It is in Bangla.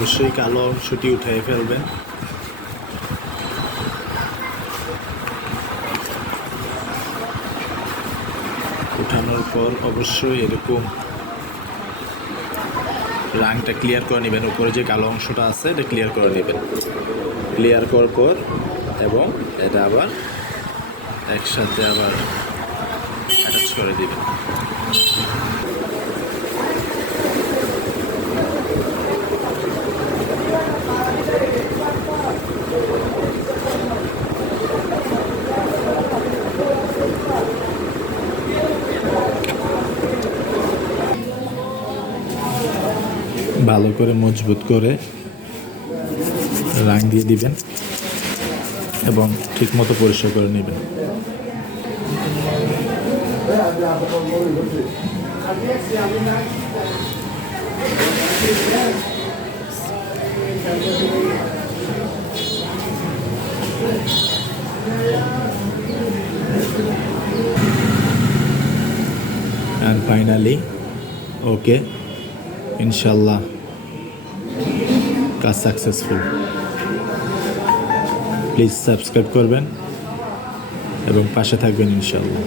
অবশ্যই কালো অংশটি উঠিয়ে ফেলবেন। উঠানোর পর অবশ্যই এরকম রাংটা ক্লিয়ার করে নেবেন। উপরে যে কালো অংশটা আছে এটা ক্লিয়ার করে নেবেন। ক্লিয়ার করার পর এবং এটা আবার একসাথে আবার অ্যাটাচ করে দিবেন। ভালো করে মজবুত করে রাং দিয়ে দিবেন এবং ঠিকমতো পরিষ্কার করে নেবেন। And finally, okay, ইনশাল্লাহ কাজ সাকসেসফুল। প্লিজ সাবস্ক্রাইব করবেন এবং পাশে থাকবেন ইনশাল্লাহ।